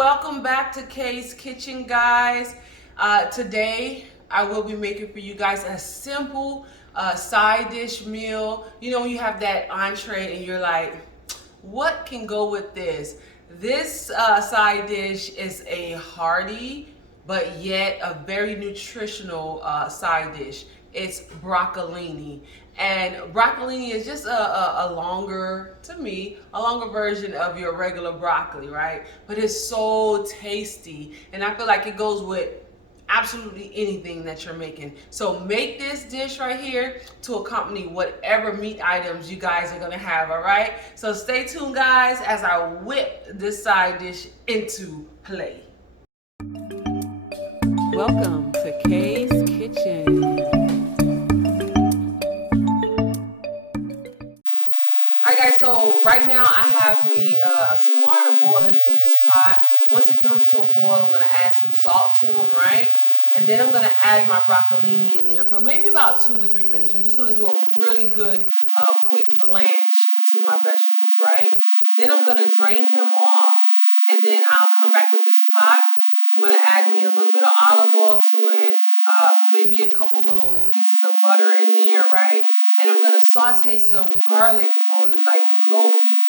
welcome back to Kaye's Kitchen, guys. Today I will be making for you guys a simple side dish meal. You know, when you have that entree and you're like, what can go with this? This side dish is a hearty but yet a very nutritional side dish. It's broccolini. And broccolini is just a longer, to me, a longer version of your regular broccoli, right? But it's so tasty. And I feel like it goes with absolutely anything that you're making. So make this dish right here to accompany whatever meat items you guys are gonna have, all right? So stay tuned, guys, as I whip this side dish into play. Welcome to Kaye's Kitchen. Alright guys, so right now I have me some water boiling in this pot. Once it comes to a boil, I'm going to add some salt to them, right? And then I'm going to add my broccolini in there for maybe about 2 to 3 minutes. I'm just going to do a really good quick blanch to my vegetables, right? Then I'm going to drain him off, and then I'll come back with this pot. I'm going to add me a little bit of olive oil to it, maybe a couple little pieces of butter in there, right? And I'm going to saute some garlic on like low heat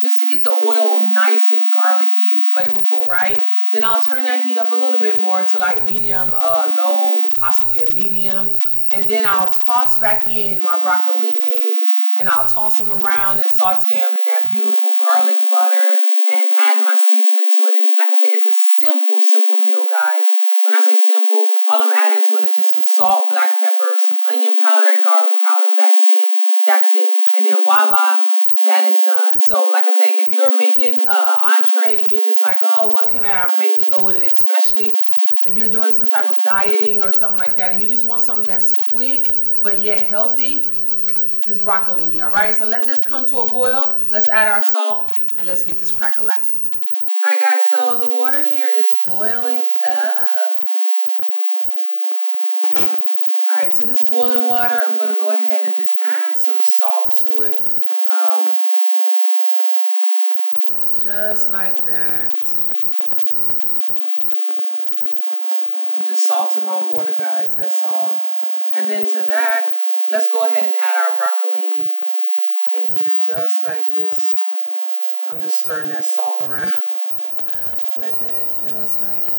just to get the oil nice and garlicky and flavorful, right? Then I'll turn that heat up a little bit more to like medium, low, possibly a medium. And then I'll toss back in my broccolinis and I'll toss them around and saute them in that beautiful garlic butter and add my seasoning to it. And like I said, it's a simple meal, guys. When I say simple, all I'm adding to it is just some salt, black pepper, some onion powder, and garlic powder. That's it. That's it. And then voila, that is done. So like I say, if you're making an entree and you're just like, oh, what can I make to go with it, especially if you're doing some type of dieting or something like that, and you just want something that's quick but yet healthy, this broccolini, all right? So let this come to a boil. Let's add our salt and let's get this crack-a-lacking. All right, guys, so the water here is boiling up. All right, to this boiling water, I'm gonna go ahead and just add some salt to it. Just like that. I'm just salting my water, guys, that's all. And then to that, let's go ahead and add our broccolini in here, just like this. I'm just stirring that salt around with it, just like that.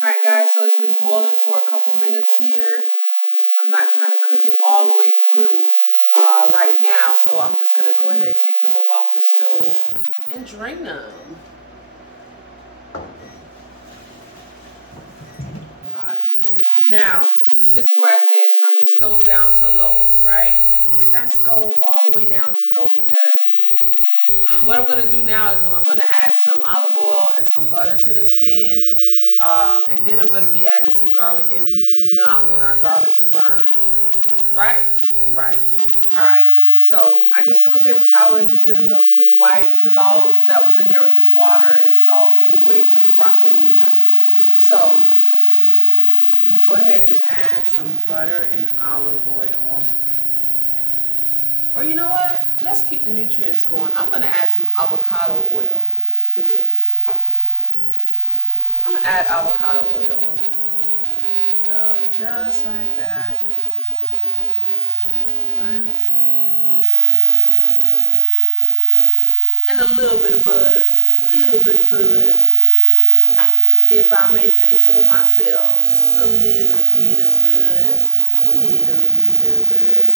Alright guys, so it's been boiling for a couple minutes here. I'm not trying to cook it all the way through right now, so I'm just going to go ahead and take him up off the stove and drain them. Now, this is where I said turn your stove down to low, right? Get that stove all the way down to low, because what I'm going to do now is I'm going to add some olive oil and some butter to this pan. And then I'm going to be adding some garlic, and we do not want our garlic to burn. Right? Right. Alright. So I just took a paper towel and just did a little quick wipe, because all that was in there was just water and salt anyways with the broccolini. So let me go ahead and add some butter and olive oil. Or you know what? Let's keep the nutrients going. I'm going to add some avocado oil to this. I'm going to add avocado oil. So just like that. Right. And a little bit of butter. A little bit of butter. If I may say so myself. Just a little bit of butter. A little bit of butter.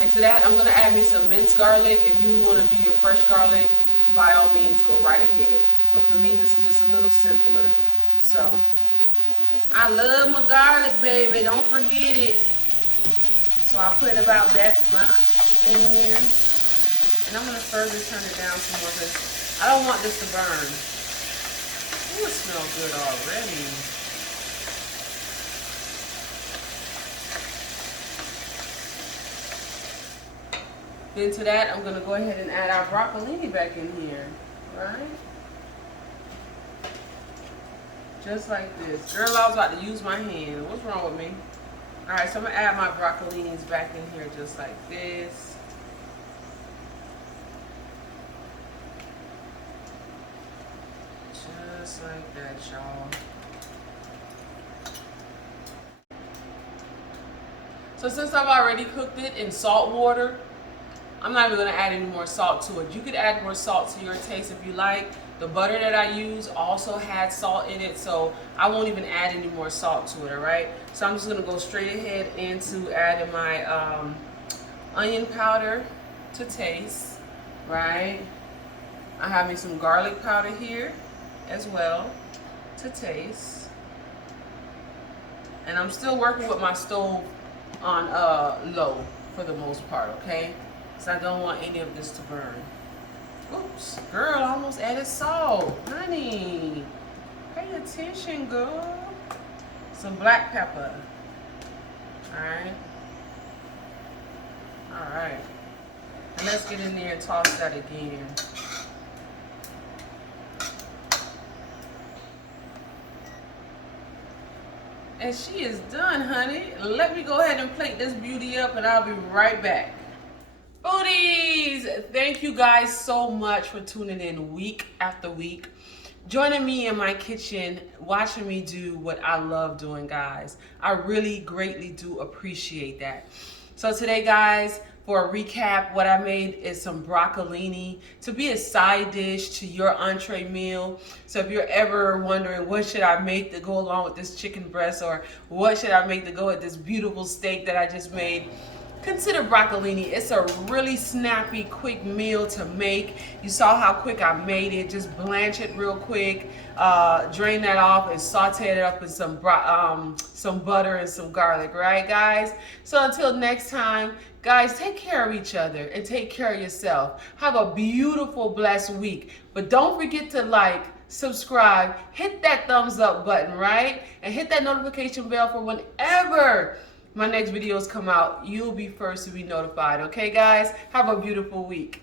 And to that, I'm going to add me some minced garlic. If you want to do your fresh garlic, by all means, go right ahead. But for me, this is just a little simpler. So, I love my garlic, baby. Don't forget it. So, I put about that much in here. And I'm going to further turn it down some more, because I don't want this to burn. Ooh, it smells good already. Then to that, I'm going to go ahead and add our broccolini back in here, right? Just like this. Girl, I was about to use my hand. What's wrong with me? Alright, so I'm going to add my broccolinis back in here just like this. Just like that, y'all. So since I've already cooked it in salt water, I'm not even going to add any more salt to it. You could add more salt to your taste if you like. The butter that I use also had salt in it, so I won't even add any more salt to it, all right? So I'm just going to go straight ahead into adding my onion powder to taste, right? I have me some garlic powder here as well to taste. And I'm still working with my stove on low for the most part, okay? Because I don't want any of this to burn. Oops, girl, I almost added salt. Honey, pay attention, girl. Some black pepper. Alright. Alright. And let's get in there and toss that again. And she is done, honey. Let me go ahead and plate this beauty up and I'll be right back. Foodies, thank you guys so much for tuning in week after week, joining me in my kitchen, watching me do what I love doing, guys. I really greatly do appreciate that. So today, guys, for a recap, what I made is some broccolini to be a side dish to your entree meal. So if you're ever wondering what should I make to go along with this chicken breast, or what should I make to go with this beautiful steak that I just made, consider broccolini. It's a really snappy, quick meal to make. You saw how quick I made it. Just blanch it real quick, drain that off, and saute it up with some butter and some garlic, right, guys? So until next time, guys, take care of each other and take care of yourself. Have a beautiful, blessed week. But don't forget to like, subscribe, hit that thumbs up button, right? And hit that notification bell for whenever my next videos come out. You'll be first to be notified. Okay, guys? Have a beautiful week.